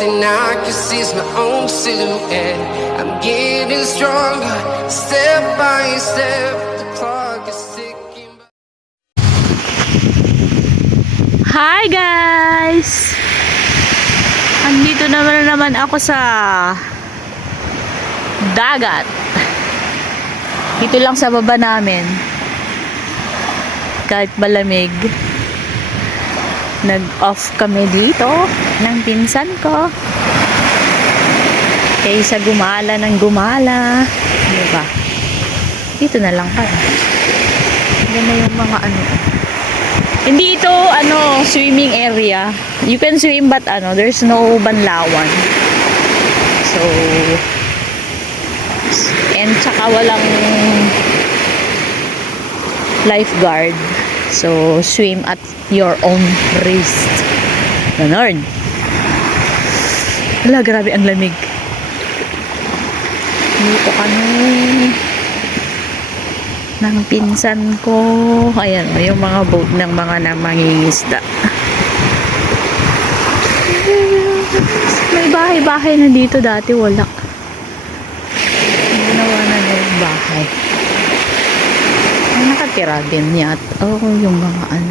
thing I can see is my own silhouette. I'm getting stronger, step by step. The clock is ticking. Hi guys! Andito naman ako sa dagat. Dito lang sa baba namin. Kahit malamig. Nag-off kami dito ng pinsan ko. Kaysa gumala ng gumala. Diba? Dito na lang kami. Ganda yung mga ano. Hindi ito swimming area. You can swim but there's no banlawan. So and tsaka walang lifeguard. So swim at your own risk. Ganon. Wala, grabe ang lamig. Dito kami ng pinsan ko. Ayan, yung mga boat ng mga mangingisda. May bahay-bahay na dito, dati wala. Ginawa na yung bahay. Ay, nakatira din yat. Oh, yung mga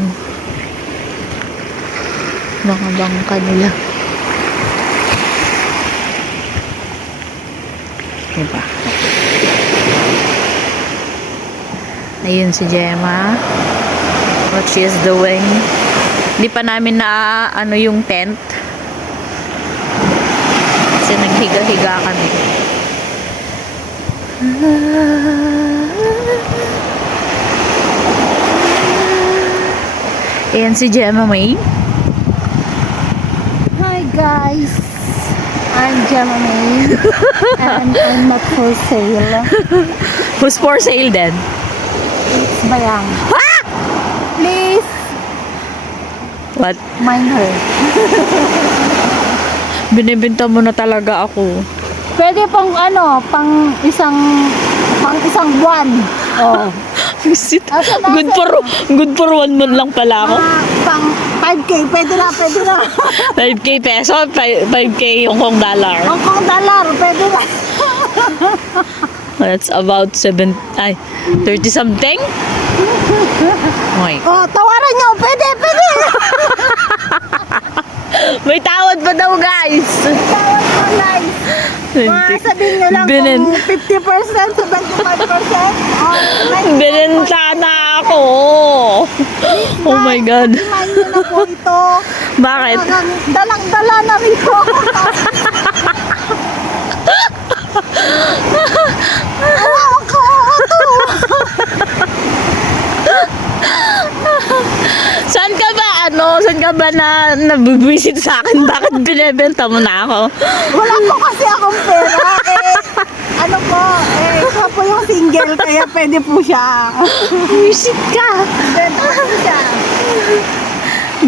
mga bangka nila. Diba? Ayun si Gemma. What she is doing. Hindi pa namin na yung tent. Kasi naghiga-higa kami. Ayan si Gemma May. Hi guys, I'm Gemma May and I'm not for sale. Who's for sale then? It's Bayang. Please What? mind her. Binibenta mo na talaga ako. Pwede pang pang isang buwan. Oh. Visit. Good for 1 month lang pala ako. Pang 5K, pwede na. 5k peso, 5k Hong Kong dollar. Hong Kong dollar, pwede na. That's about 30 something. Okay. Oh, tawaran nyo, pwede. May tawad pa daw, guys. Tawad mo, guys. Sabihin nyo lang kung 50%, 75%. Binenta na ako. Oh my God. Remind nyo na po ito. Bakit? Dalang-dala na rito. Alam ko, ito. Saan ka ba na nabibwisit sa akin? Bakit binibenta mo na ako? Wala po kasi akong pera. Siya po yung single, kaya pwede po siya. Visit ka. Pwede po siya.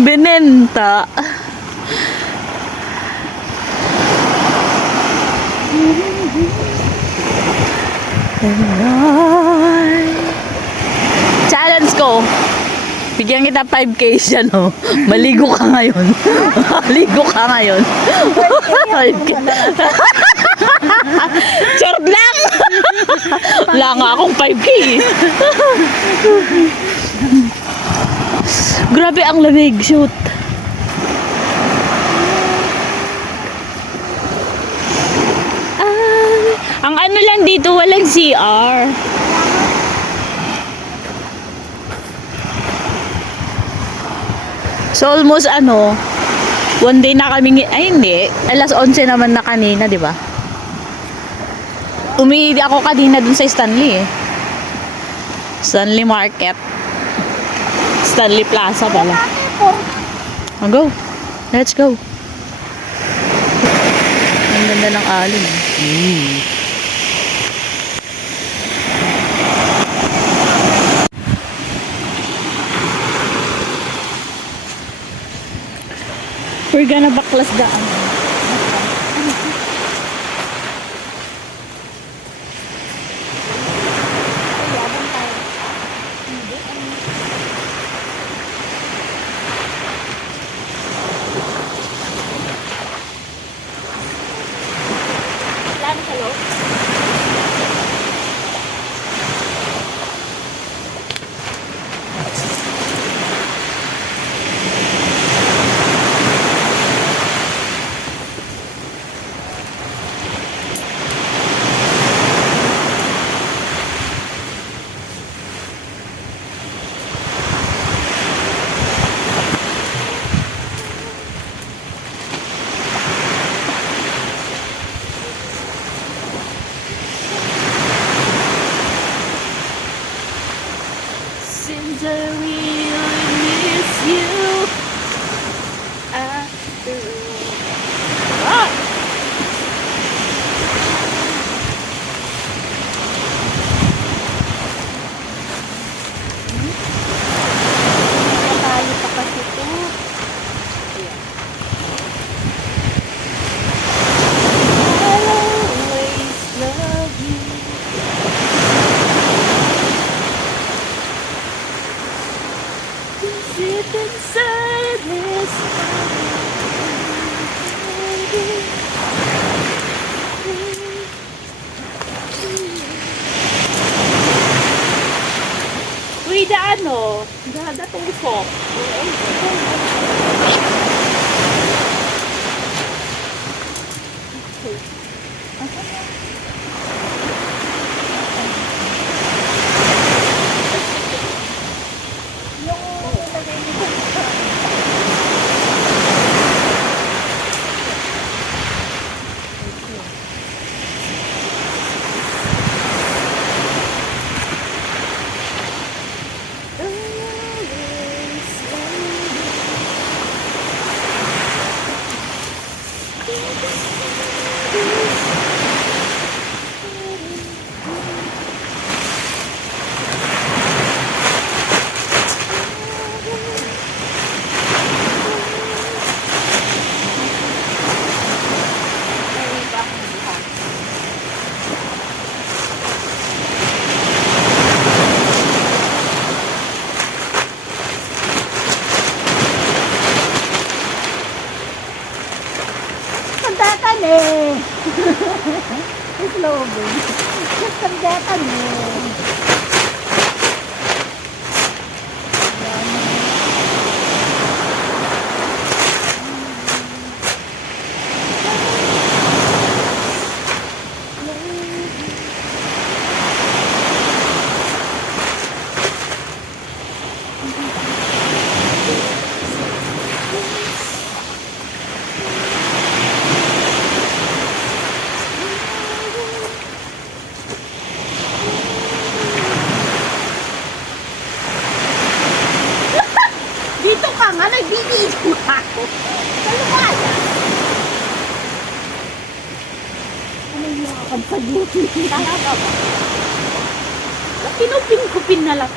Binenta. Challenge ko. Bigyan kita 5k siya, no? Maligo ka ngayon. Maligo ka ngayon. 5k. Short lang. Wala nga akong 5k. Grabe ang lamig. Shoot. Ang lang dito, walang CR. So almost 1 day na kami, hindi, alas 11 naman na kanina, di ba? Umiidi ako kanina dun sa Stanley Stanley Market. Stanley Plaza pala. Go. Let's go. Ang ganda ng alon. We're gonna baklas daan. daan sa loob. Since I really miss you after all. Ah! Tayo pa kasi ito. I'll always love you. Deep inside this Uy, daan o. Dadatong usok. Sandetan eh. Slow mo. Sandetan eh. Dito ka nga, nagbibidyo ako. Kalumaya. Ano yung mga kapag-lutin? Talaga ba? Pinupin-kupin na lang.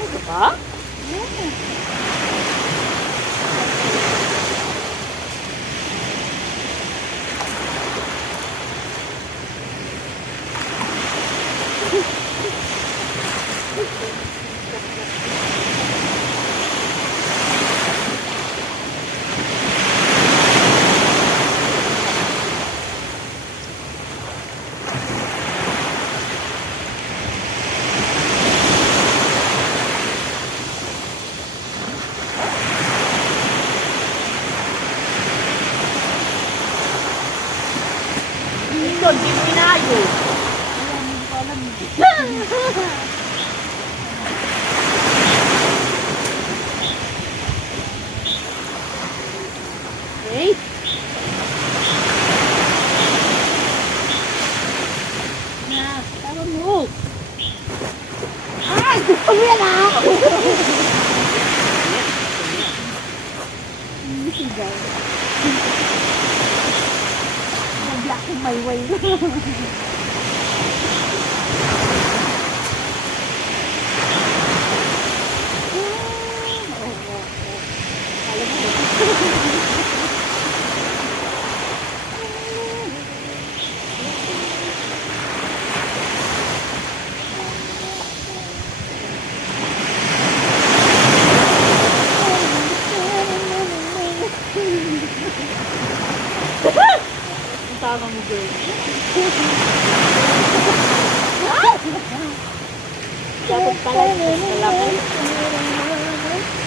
Ano ba? Dito, di mo inayo. Ayan, hindi ko alam. Okay. Na, tama mo. Ay, gusto mo yan ah! Hindi sigaw. Nagla akong mayway.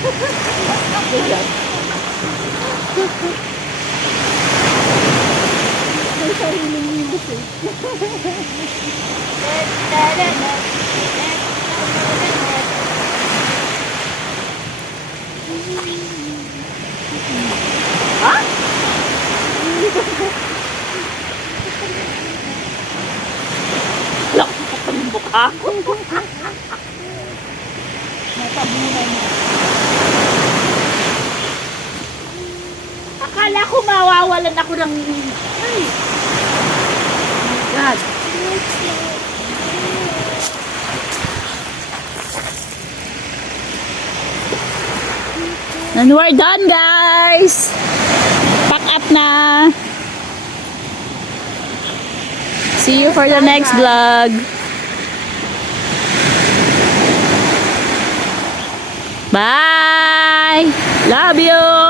May sariling music. Lak, kapalimbok ako. Natabunan mo. Akala ko mawawalan ako ng... Ay! God. And we're done, guys! Pack up na! See you for the next vlog! Bye! Love you!